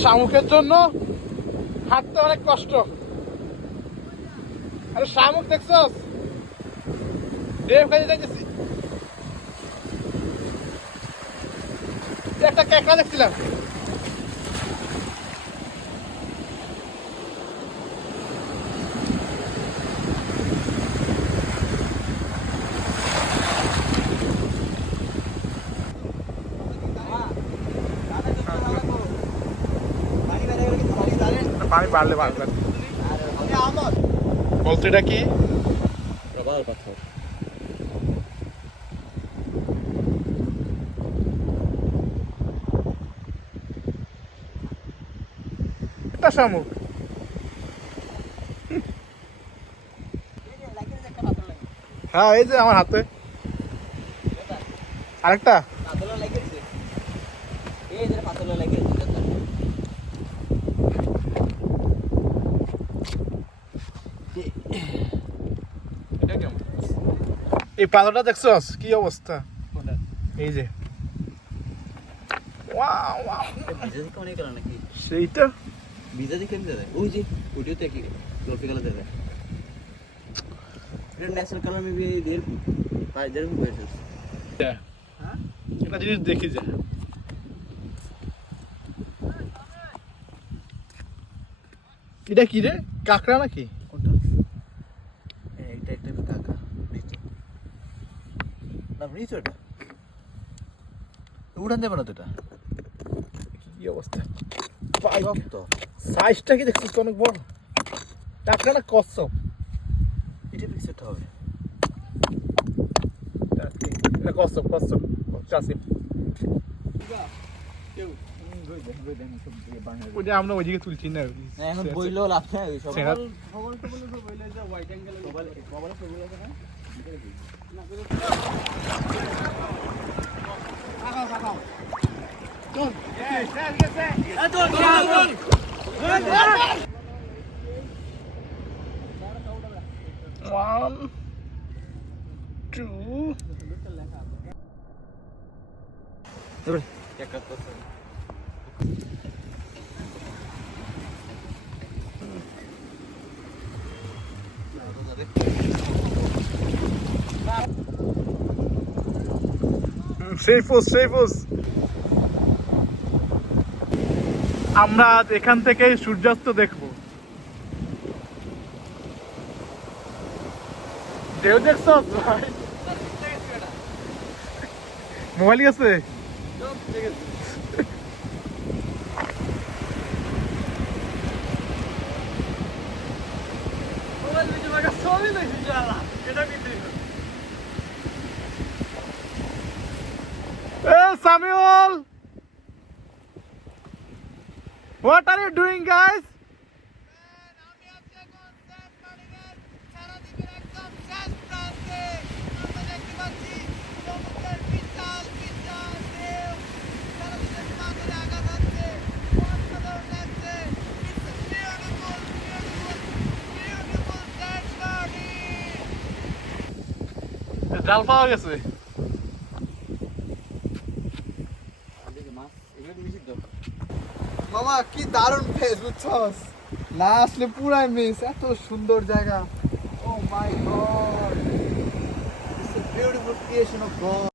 শামুকের জন্য হাঁটতে অনেক কষ্ট। আরে শামুক দেখছস? দেব কাজে যাইতেছি, একটা ক্যাকড়া দেখছিলাম। পানি বাড়লে বাড়বে। বলতো এটা কি? প্রবাল পাথর। একটা শামুক। হ্যাঁ এই যে আমার হাতে আরেকটা। এই পাথরটা দেখছস কি অবস্থা? এই যে সেইটা ভিজা দিয়ে কেমন দেয়? ওই যে ওইটাও তো একই গোলাপি কালার দেয়। এটা ন্যাচারাল কালার মেবি এরকম তাই যেরকম হয়েছে। হ্যাঁ একটা জিনিস দেখি যে এটা কি রে? কাঁকড়া নাকি? কোনটা? এটা একটা কাকা নিচে না নিচে ওটা উড়ান দেবে না তো এটা। কি অবস্থা? তো সাইজটা কি দেখছিস? অনেক বড় কাঁকড়া না কচ্ছপ? এটা পিকচারটা হবে। এটা কচ্ছপ কচ্ছপ চাষি। ওই যে আমরা ওইদিকে তুলছি না এখন বইলেও লাভ নাই। One, two. আমরা এখান থেকে সূর্যাস্ত দেখবো। ঢেউ দেখছ ভাই? মোবাইল গেছে? Hey Samuel, what are you doing, guys? জাল পাওয়া গেছে। মামা কি দারুণ প্লেস বুঝছস? না আসলে পুরাই মিস। এত সুন্দর জায়গা। Oh my God, it's a beautiful creation of god.